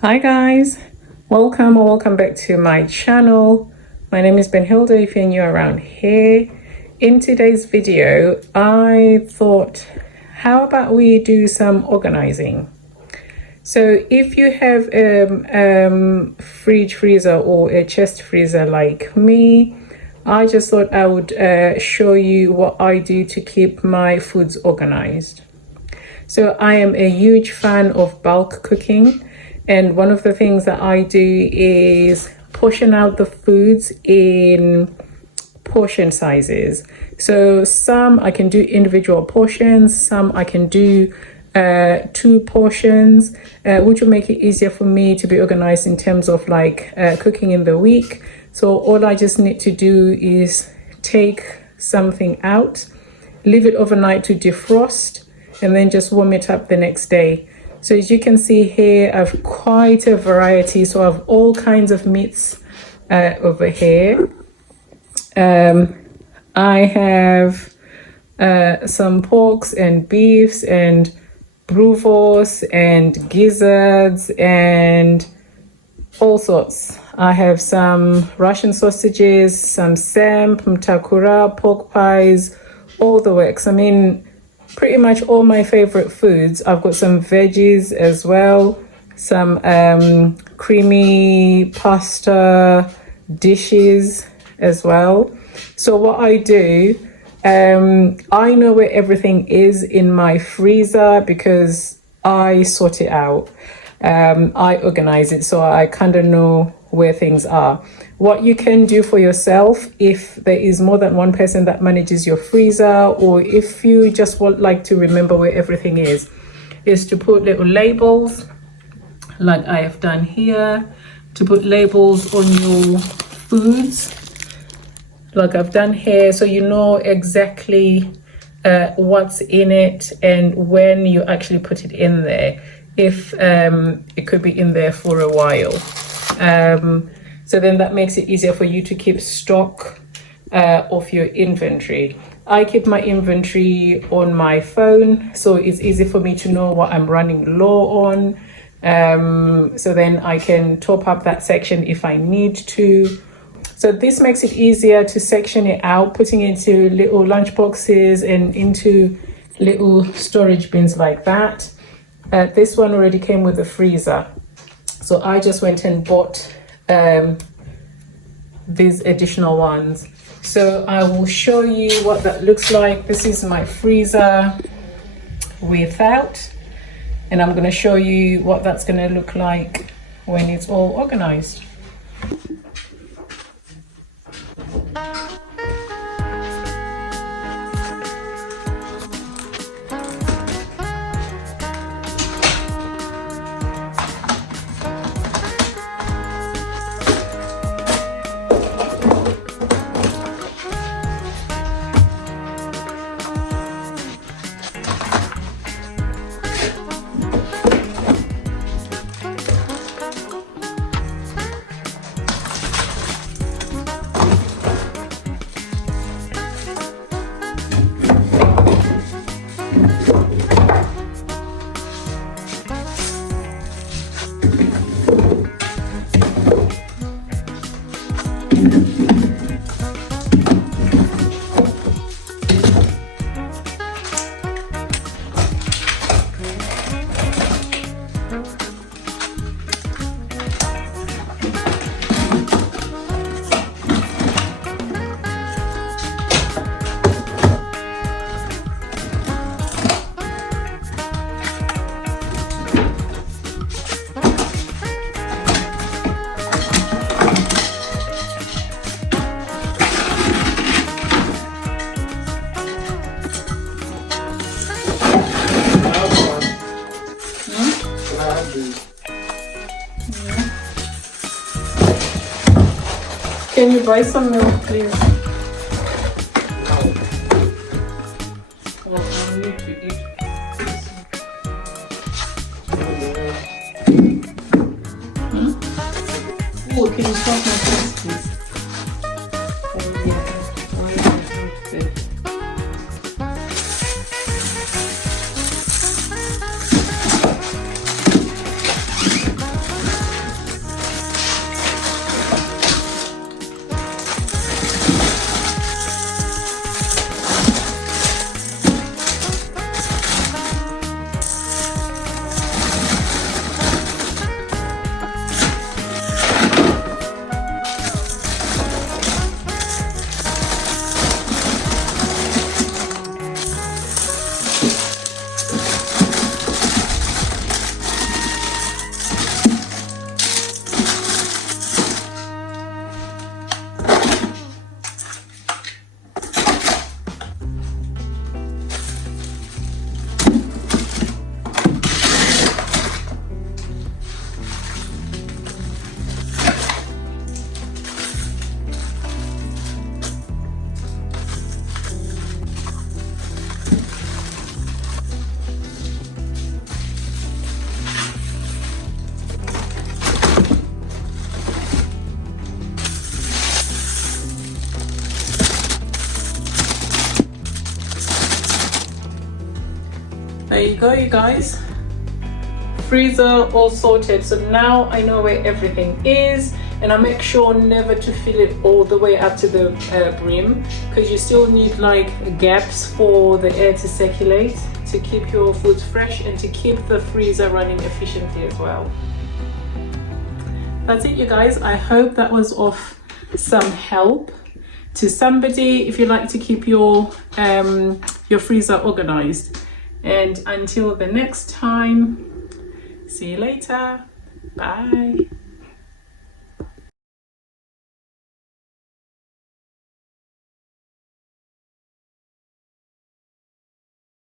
Hi guys, welcome back to my channel. My name is Benhilda if you're new around here. In today's video, I thought, how about we do some organizing? So if you have a fridge freezer or a chest freezer like me, I just thought I would show you what I do to keep my foods organized. So I am a huge fan of bulk cooking. And one of the things that I do is portion out the foods in portion sizes. So some I can do individual portions, some I can do 2 portions, which will make it easier for me to be organized in terms of like cooking in the week. So all I just need to do is take something out, leave it overnight to defrost, and then just warm it up the next day. So as you can see here, I have quite a variety. So I have all kinds of meats over here. I have some porks and beefs and brewvors and gizzards and all sorts. I have some Russian sausages, some semp, mtakura, pork pies, all the works. I mean, pretty much all my favorite foods. I've got some veggies as well, some creamy pasta dishes as well. So what I do, I know where everything is in my freezer because I sort it out. I organize it, so I kind of know where things are. What you can do for yourself, if there is more than one person that manages your freezer, or if you just like to remember where everything is to put little labels, like I have done here, to put labels on your foods, like I've done here, so you know exactly what's in it and when you actually put it in there, if it could be in there for a while. So then that makes it easier for you to keep stock of your inventory. I keep my inventory on my phone, so it's easy for me to know what I'm running low on. So then I can top up that section if I need to. So this makes it easier to section it out, putting it into little lunch boxes and into little storage bins like that. This one already came with a freezer. So I just went and bought these additional ones. So I will show you what that looks like. This is my freezer without, and I'm going to show you what that's going to look like when it's all organized. Can you buy some milk, please? Well, I need to eat. Oh, can you stop my face, please? Oh, yeah. Why is my outfit? There you go, you guys. Freezer all sorted. So now I know where everything is, and I make sure never to fill it all the way up to the brim, because you still need like gaps for the air to circulate to keep your foods fresh and to keep the freezer running efficiently as well. That's it, you guys. I hope that was of some help to somebody if you like to keep your freezer organized. And until the next time, see you later. Bye.